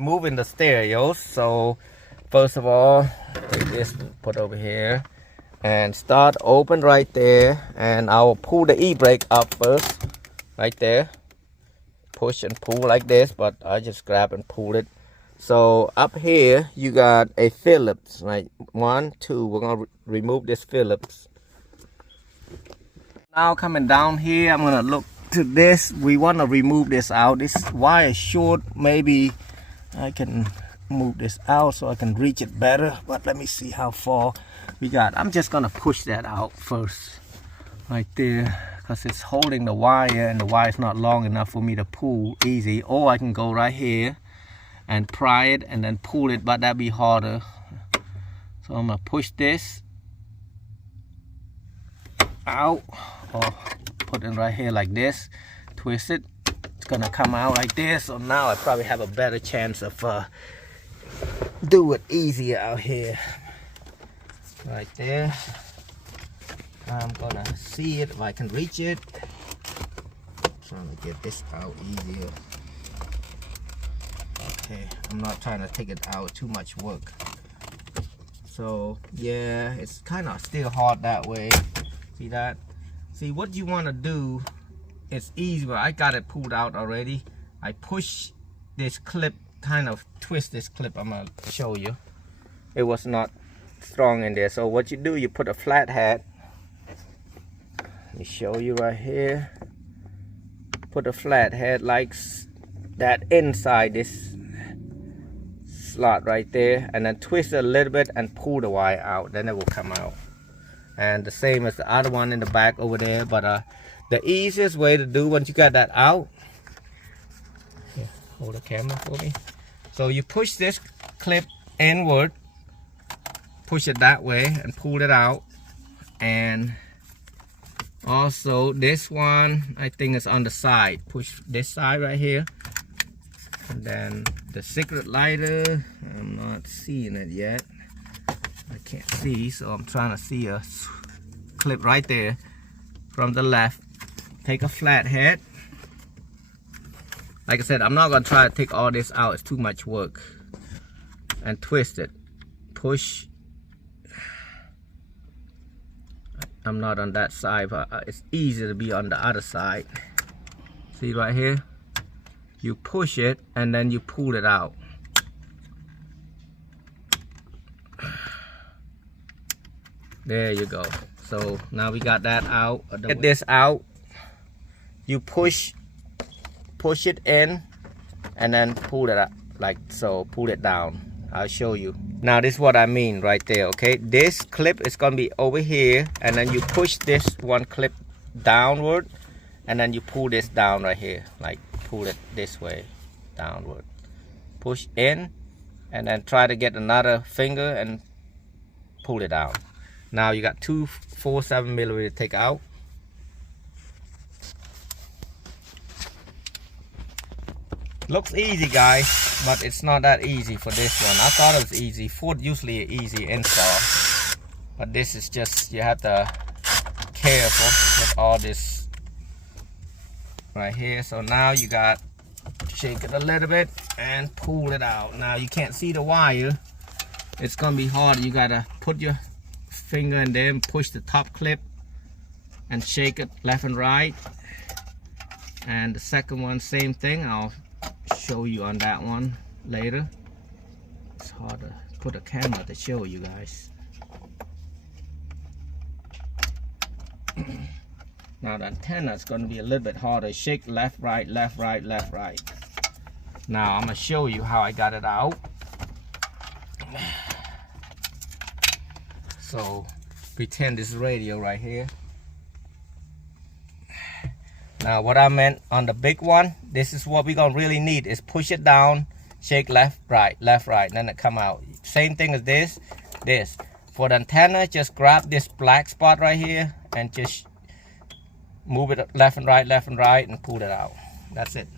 moving the stereos. So first of all, take this, put over here, and start open right there, and I'll pull the e-brake up first, right there. Push and pull like this, but I just grab and pull it. So up here you got a Phillips, right? 1, 2. We're gonna remove this Phillips. Now coming down here, I'm gonna look to this. We want to remove this out. This wire is short. Maybe I can move this out so I can reach it better, but let me see how far we got. I'm just gonna push that out first right there, because it's holding the wire and the wire is not long enough for me to pull easy. Or I can go right here and pry it and then pull it, but that'd be harder. So I'm gonna push this out, or put it right here like this, twist it. It's gonna come out like this. So now I probably have a better chance of do it easier out here. Right there. I'm gonna see it if I can reach it. Trying to get this out easier. Okay, I'm not trying to take it out, too much work. So yeah, it's kind of still hard that way. See that? See, what you want to do, it's easy, but I got it pulled out already. I push this clip, kind of twist this clip. I'm gonna show you. It was not strong in there. So what you do, you put a flat head. Let me show you right here. Put a flat head like that inside this slot right there, and then twist it a little bit and pull the wire out. Then it will come out. And the same as the other one in the back over there. But the easiest way to do, once you got that out, here, hold the camera for me. So you push this clip inward, push it that way and pull it out. And also this one, I think it's on the side. Push this side right here. And then the secret lighter, I'm not seeing it yet. I can't see, so I'm trying to see a clip right there from the left. Take a flat head. Like I said, I'm not gonna try to take all this out, it's too much work. And twist it. Push. I'm not on that side, but it's easy to be on the other side. See right here? You push it and then you pull it out. There you go. So now we got that out. Get this out. You push it in and then pull it up like so. Pull it down. I'll show you. Now this is what I mean right there. Okay, this clip is gonna be over here, and then you push this one clip downward, and then you pull this down right here. Like pull it this way downward. Push in, and then try to get another finger and pull it out. Now you got 247mm to take out. Looks easy, guys, but it's not that easy for this one. I thought it was easy. Ford usually an easy install, but this is just, you have to careful with all this right here. So now you got shake it a little bit and pull it out. Now you can't see the wire. It's gonna be hard. You gotta put your finger in there and push the top clip and shake it left and right. And the second one, same thing. I'll show you on that one later. It's hard to put a camera to show you guys. Now the antenna is going to be a little bit harder. Shake left, right, left, right, left, right. Now I'm going to show you how I got it out. So pretend this is radio right here. Now what I meant on the big one, this is what we're gonna really need, is push it down, shake left, right, then it come out. Same thing as this. For the antenna, just grab this black spot right here and just move it left and right and pull it out. That's it.